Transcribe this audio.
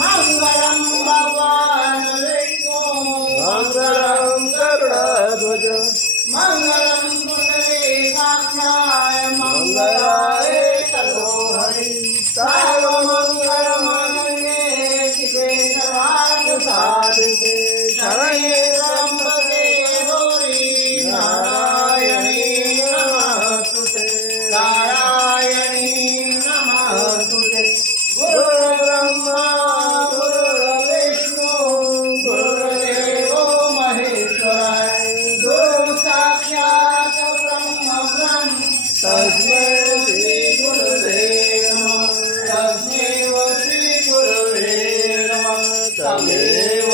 मंगलम भगवान विष्णु मंगलम गरुडध्वज मंगलम पुंडरीकाक्षाय मंगलाय मंगलाय तनोहरि सर्वमंगलमांगल्ये शिवे सर्वार्थसाधिके शरण्ये त्र्यंबके गौरी नारायणी नमस्तुते नारायणी नमस्तुते गुरुर्ब्रह्मा गुरुर्विष्णु गुरुर्देवो महेश्वराय गुरु साक्षात् ब्रह्म तस्मै श्री गुरुवे नमः तस्मै श्री गुरुवे नमः तमेव